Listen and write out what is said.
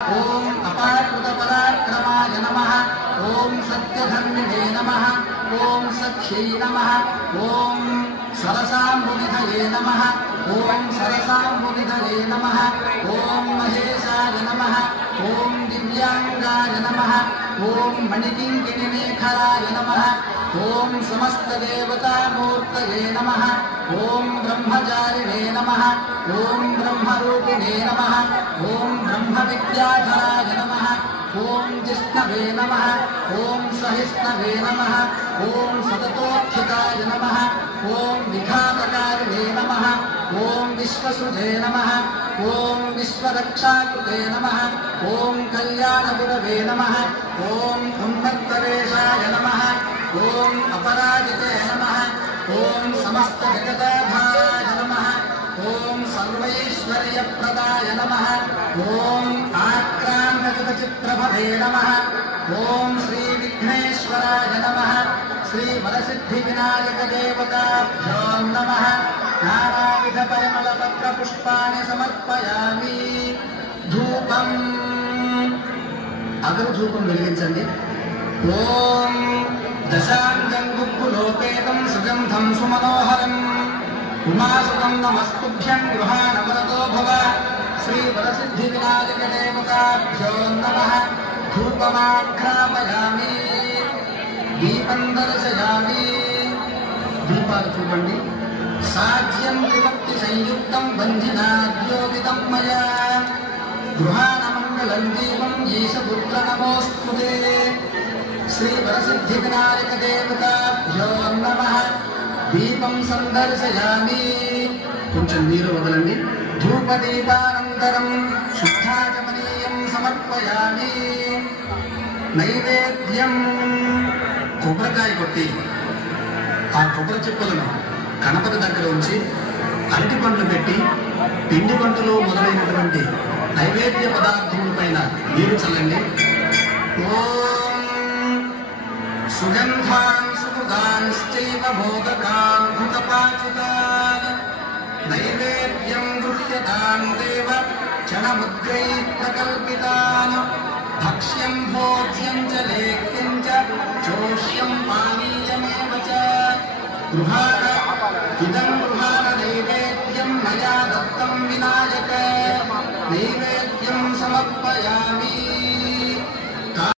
ओम अपाकृत पराक्रमाय नमः। ओम सत्यधर्मिणे नमः। ओम सख्यै नमः। ओम सरसाम्बुनिधये नमः। ओम सरसाम्बुनिधये नमः। ओम महेशाय नमः। ओम दिव्यांगाय नमः। ओम मणिकिंकिणीमेखलाय नमः। ओम समस्त देवता मूर्तये नमः। ओम ब्रह्मचारिणे नमः। ओम ब्रह्मरूपिणे नमः। ओम ब्रह्म विद्याधराय नमः। ओम जिष्णवे नमः। ओम सहिष्णवे नमः। ओम सततोत्थिताय नमः। ओम विघातकारिणे नमः। ओम विश्वसृजे नमः। ओम विश्वरक्षाकृते नमः। ओम कल्याणगुरवे नमः। ओम उन्मत्तवेशाय नमः। ओम अपराजिते नमः। ओम समस्त जगदाधाय नमः। ओम सर्वैश्वर्यप्रदाय नमः। ओम आक्रान्तगतचित्रभवे नमः। ओम श्री विघ्नेश्वराय नमः। श्री वरसिद्धिविनायकदेवताभ्यो नमः। नानाविधपरिमलपत्रपुष्पाणि समर्पयामि। धूपम् अगर धूपं వెలిగించండి। ओम दशांगं गुग्गुलोपेतं सुगंधं सुमनोहरं उमासुतं नमस्तुभ्यं गृहाणवरतो भव। श्री वरसिद्धिविनायकदेवताभ्यो नमः। धूपमाघ्रापयामि। दीपं दर्शयामि। दीपाలు చూడండి। साज्यं त्रिभक्ति संयुक्तं बन्धिनाद्योदितं मया गृहाणमङ्गलं दीपं ईशपुत्र नमोऽस्तुते। श्री वरसिद्धिविनायकदेवताभ्यो नमः। दीपं संदर्शयामि। కొంచెం నీరు వదలండి। ధూపదీపానంతరం శుద్ధాచమనీయం సమర్పయామి। నైవేద్యం కొబ్బరికాయ కొట్టి ఆ కొబ్బరి చిప్పలను గణపతి దగ్గర ఉంచి అరటి పండ్లు పెట్టి పిండి వంటలు మొదలైనటువంటి నైవేద్య పదార్థముల పైన నీరు చల్లండి। सुगंधान् सुकृतांश्चैव मोदकान् भूतपाचितान् नैवेद्यं गृह्यतान् देव क्षणमुद्रैः प्रकल्पितान् भक्ष्यं भोज्यं च लेख्यं च चोष्यं पानीयमेव च गृहाण इदं गृहाण नैवेद्यं मया दत्तं विनायक नैवेद्यं समर्पयामि।